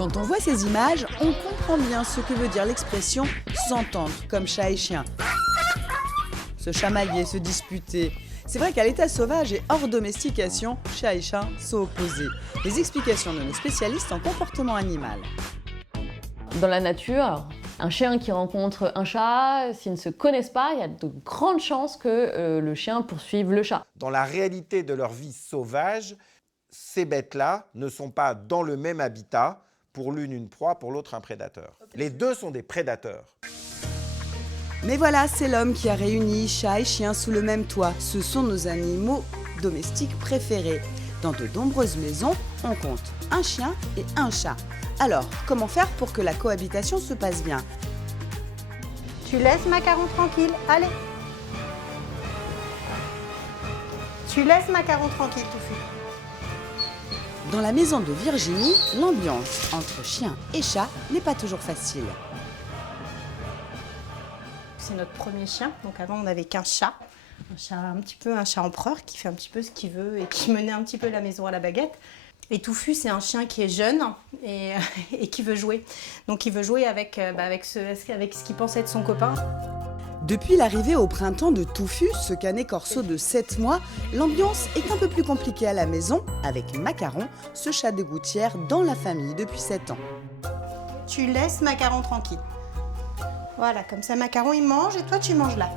Quand on voit ces images, on comprend bien ce que veut dire l'expression « s'entendre comme chat et chien ». Se chamailler, se disputer. C'est vrai qu'à l'état sauvage et hors domestication, chat et chat sont opposés. Les explications de nos spécialistes en comportement animal. Dans la nature, un chien qui rencontre un chat, s'ils ne se connaissent pas, il y a de grandes chances que le chien poursuive le chat. Dans la réalité de leur vie sauvage, ces bêtes-là ne sont pas dans le même habitat, pour l'une une proie, pour l'autre un prédateur. Les deux sont des prédateurs. Mais voilà, c'est l'homme qui a réuni chat et chien sous le même toit. Ce sont nos animaux domestiques préférés. Dans de nombreuses maisons, on compte un chien et un chat. Alors, comment faire pour que la cohabitation se passe bien? Tu laisses Macaron tranquille, allez. Tu laisses Macaron tranquille, Touffu. Dans la maison de Virginie, l'ambiance entre chien et chat n'est pas toujours facile. C'est notre premier chien, donc avant on n'avait qu'un chat. Un chat empereur qui fait un petit peu ce qu'il veut et qui menait un petit peu la maison à la baguette. Et Touffu, c'est un chien qui est jeune et qui veut jouer. Donc il veut jouer avec ce qu'il pense être son copain. Depuis l'arrivée au printemps de Touffu, ce canet corso de 7 mois, l'ambiance est un peu plus compliquée à la maison avec Macaron, ce chat de gouttière dans la famille depuis 7 ans. Tu laisses Macaron tranquille. Voilà, comme ça Macaron il mange et toi tu manges là.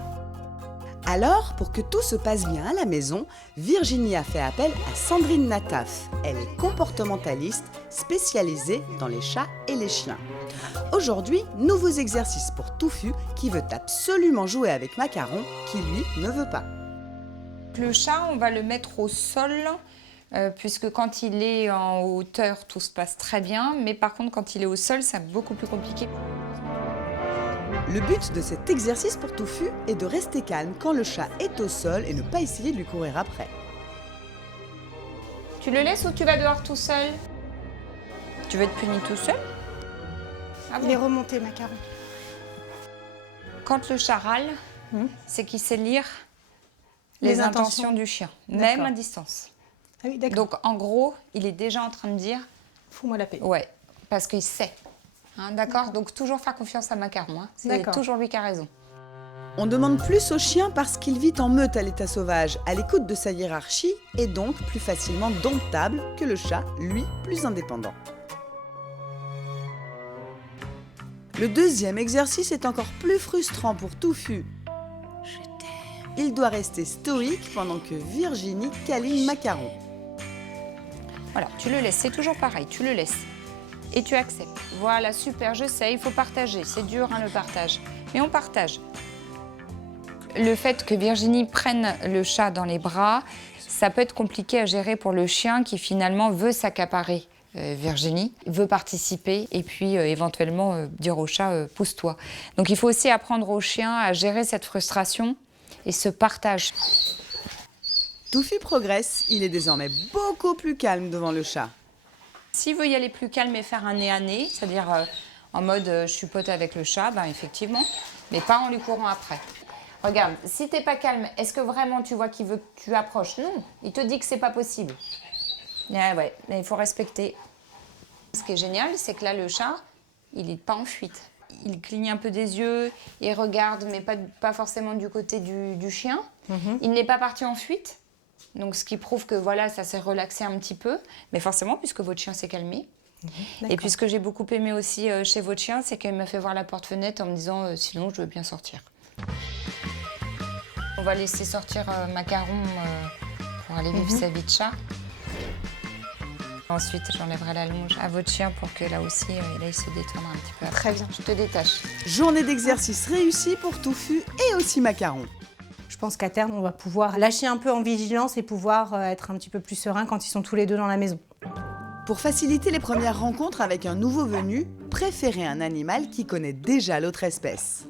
Alors, pour que tout se passe bien à la maison, Virginie a fait appel à Sandrine Nataf. Elle est comportementaliste spécialisée dans les chats et les chiens. Aujourd'hui, nouveaux exercices pour Touffu qui veut absolument jouer avec Macaron qui lui ne veut pas. Le chat, on va le mettre au sol puisque quand il est en hauteur, tout se passe très bien. Mais par contre, quand il est au sol, c'est beaucoup plus compliqué. Le but de cet exercice pour Touffu est de rester calme quand le chat est au sol et ne pas essayer de lui courir après. Tu le laisses ou tu vas dehors tout seul? Tu veux être puni tout seul? Ah bon? Il est remonté Macaron. Quand le chat râle, c'est qu'il sait lire les intentions du chien, même à distance. Ah oui, d'accord. Donc en gros, il est déjà en train de dire... Fous-moi la paix. Ouais, parce qu'il sait. Hein, d'accord. Donc toujours faire confiance à Macaron. Hein. C'est toujours lui qui a raison. On demande plus au chien parce qu'il vit en meute à l'état sauvage, à l'écoute de sa hiérarchie et donc plus facilement domptable que le chat, lui, plus indépendant. Le deuxième exercice est encore plus frustrant pour Touffu. Il doit rester stoïque pendant que Virginie câline Macaron. Voilà, tu le laisses, c'est toujours pareil, tu le laisses. Et tu acceptes. Voilà, super, je sais, il faut partager. C'est dur, hein, le partage. Mais on partage. Le fait que Virginie prenne le chat dans les bras, ça peut être compliqué à gérer pour le chien qui finalement veut s'accaparer Virginie, veut participer et puis éventuellement dire au chat « pousse-toi ». Donc il faut aussi apprendre au chien à gérer cette frustration et ce partage. Touffu progresse, il est désormais beaucoup plus calme devant le chat. S'il veut y aller plus calme et faire un nez à nez, c'est-à-dire en mode je suis pote avec le chat, ben effectivement, mais pas en lui courant après. Regarde, si t'es pas calme, est-ce que vraiment tu vois qu'il veut que tu approches? Non, il te dit que c'est pas possible. Ouais, mais il faut respecter. Ce qui est génial, c'est que là, le chat, il n'est pas en fuite. Il cligne un peu des yeux, il regarde, mais pas forcément du côté du chien. Il n'est pas parti en fuite. Donc, ce qui prouve que voilà, ça s'est relaxé un petit peu. Mais forcément, puisque votre chien s'est calmé. Et puis, ce que j'ai beaucoup aimé aussi chez votre chien, c'est qu'il m'a fait voir la porte-fenêtre en me disant sinon, je veux bien sortir. On va laisser sortir Macaron pour aller vivre sa vie de chat. Ensuite, j'enlèverai la longe à votre chien pour que là aussi, il aille se détendre un petit peu. Très bien. Je te détache. Journée d'exercice réussie pour Touffu et aussi Macaron. Je pense qu'à terme, on va pouvoir lâcher un peu en vigilance et pouvoir être un petit peu plus serein quand ils sont tous les deux dans la maison. Pour faciliter les premières rencontres avec un nouveau venu, préférez un animal qui connaît déjà l'autre espèce.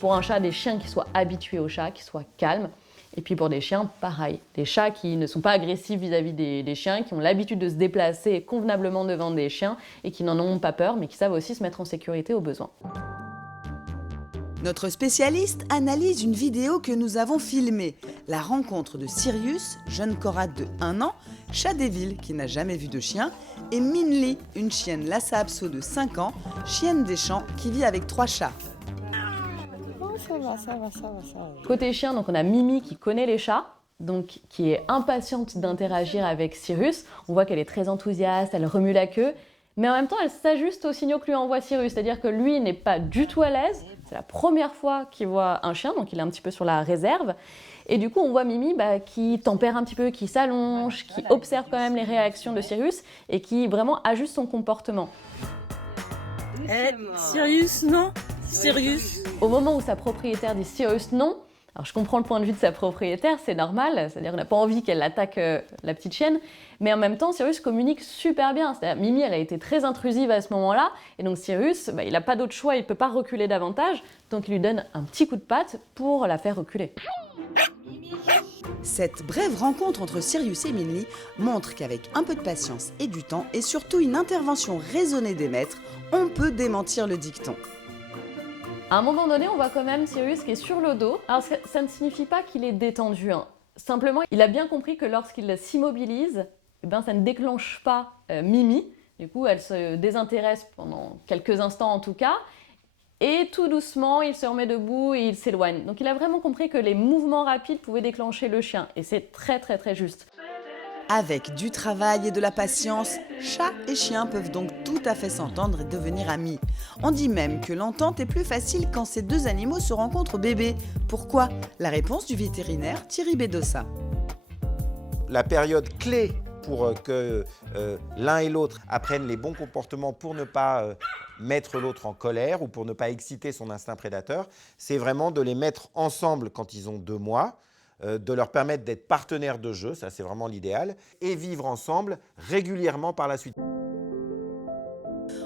Pour un chat, des chiens qui soient habitués au chat, qui soient calmes. Et puis pour des chiens, pareil. Des chats qui ne sont pas agressifs vis-à-vis des chiens, qui ont l'habitude de se déplacer convenablement devant des chiens et qui n'en ont pas peur, mais qui savent aussi se mettre en sécurité au besoin. Notre spécialiste analyse une vidéo que nous avons filmée. La rencontre de Sirius, jeune Korad de 1 an, chat des villes qui n'a jamais vu de chien, et Minli, une chienne Lhasa Apso de 5 ans, chienne des champs qui vit avec 3 chats. Côté chien, donc on a Mimi qui connaît les chats, donc qui est impatiente d'interagir avec Sirius. On voit qu'elle est très enthousiaste, elle remue la queue, mais en même temps elle s'ajuste aux signaux que lui envoie Sirius, c'est-à-dire que lui n'est pas du tout à l'aise. C'est la première fois qu'il voit un chien, donc il est un petit peu sur la réserve. Et du coup, on voit Mimi qui tempère un petit peu, qui s'allonge, qui observe quand même les réactions de Sirius et qui vraiment ajuste son comportement. Sirius, non. Sirius. Au moment où sa propriétaire dit Sirius non, alors je comprends le point de vue de sa propriétaire, c'est normal, c'est-à-dire qu'on n'a pas envie qu'elle attaque la petite chienne, mais en même temps, Sirius communique super bien. C'est-à-dire Mimi, elle a été très intrusive à ce moment-là, et donc Sirius, il n'a pas d'autre choix, il ne peut pas reculer davantage, donc il lui donne un petit coup de patte pour la faire reculer. Cette brève rencontre entre Sirius et Minli montre qu'avec un peu de patience et du temps, et surtout une intervention raisonnée des maîtres, on peut démentir le dicton. À un moment donné, on voit quand même Sirius qui est sur le dos. Alors ça ne signifie pas qu'il est détendu, hein. Simplement, il a bien compris que lorsqu'il s'immobilise, ça ne déclenche pas Mimi. Du coup, elle se désintéresse pendant quelques instants en tout cas. Et tout doucement, il se remet debout et il s'éloigne. Donc il a vraiment compris que les mouvements rapides pouvaient déclencher le chien. Et c'est très très très juste. Avec du travail et de la patience, chat et chien peuvent donc tout à fait s'entendre et devenir amis. On dit même que l'entente est plus facile quand ces deux animaux se rencontrent bébés. Pourquoi? La réponse du vétérinaire Thierry Bedossa. La période clé pour que l'un et l'autre apprennent les bons comportements pour ne pas mettre l'autre en colère ou pour ne pas exciter son instinct prédateur, c'est vraiment de les mettre ensemble quand ils ont 2 mois, de leur permettre d'être partenaires de jeu, ça c'est vraiment l'idéal, et vivre ensemble régulièrement par la suite.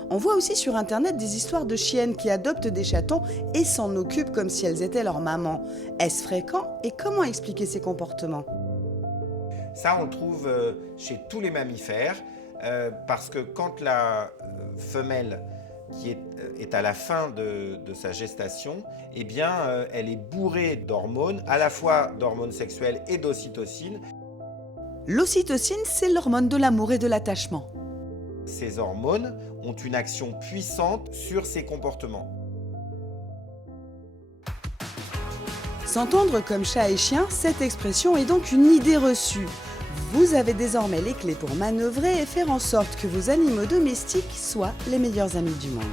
On voit aussi sur internet des histoires de chiennes qui adoptent des chatons et s'en occupent comme si elles étaient leur maman. Est-ce fréquent et comment expliquer ces comportements? Ça on le trouve chez tous les mammifères, parce que quand la femelle qui est à la fin de sa gestation, eh bien, elle est bourrée d'hormones, à la fois d'hormones sexuelles et d'ocytocine. L'ocytocine, c'est l'hormone de l'amour et de l'attachement. Ces hormones ont une action puissante sur ses comportements. S'entendre comme chat et chien, cette expression est donc une idée reçue. Vous avez désormais les clés pour manœuvrer et faire en sorte que vos animaux domestiques soient les meilleurs amis du monde.